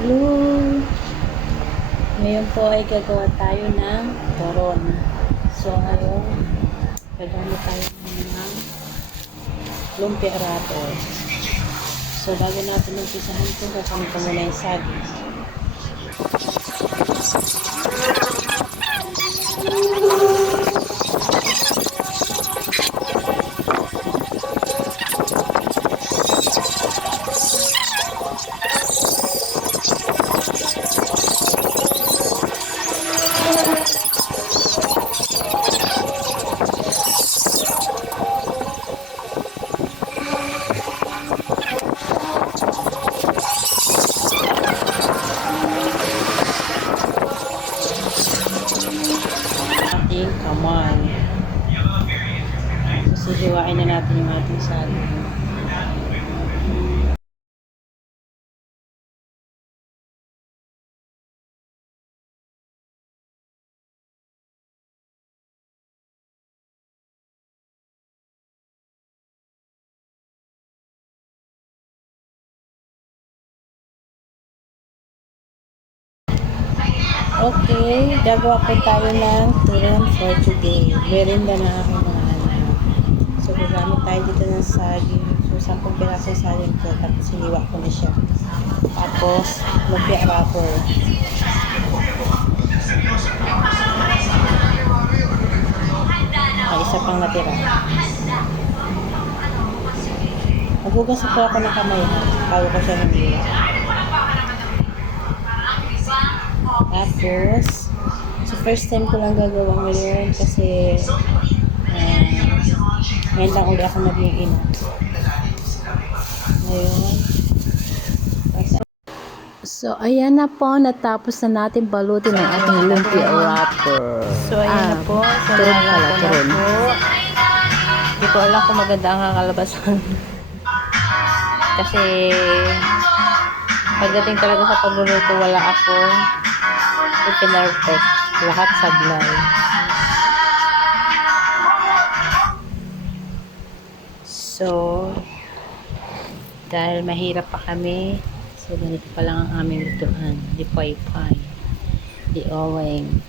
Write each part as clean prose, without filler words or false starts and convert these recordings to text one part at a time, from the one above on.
Hello! Ngayon po ay gagawa tayo ng turon. So ngayon, gagawa tayo ng lumpia wrapper. So bago natin umpisahan ito, kakamit ko muna yung saging. Ating kamay. So hiwain na natin yung ating saging. Okay, gagawa po tayo ng turon for today. Merinda na aking mga anak. So, gagamit tayo dito ng saging. So, 10 pirasong saging ko. Tapos, hiniwa ko na siya. Tapos, lumpia wrapper. Ay, isa pang natira. Maghugas po ako ng kamay. Bago ko siya hiniwa. Tapos, so first time ko lang gagawa ngayon kasi ngayon lang ulit ako naging ina. Ngayon. So, ayan na po. Natapos na natin balutin ang ating lumpia wrapper. So, ayan na po. So, turon pala, turon. Hindi ko alam kung maganda ang kakalabasan. Kasi, pagdating talaga sa pagluluto, wala ako pinarfect. Lahat sablay. So, dahil mahirap pa kami, so ganito pa lang ang aming lutuan. Di pay-pay. Di owing.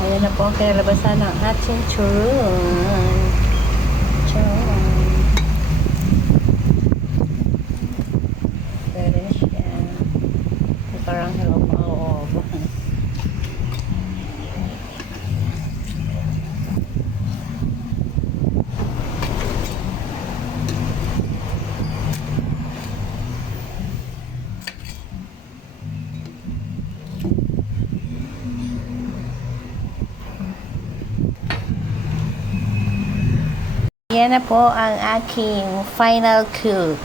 Ayan na po ang kinalabasan ng ating turon. Turon. Pwede na siya. Parang hello pa ako. Yan na po ang aking final cook.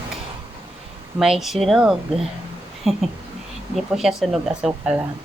May sunog. Hindi po siya sunog, asukal lang.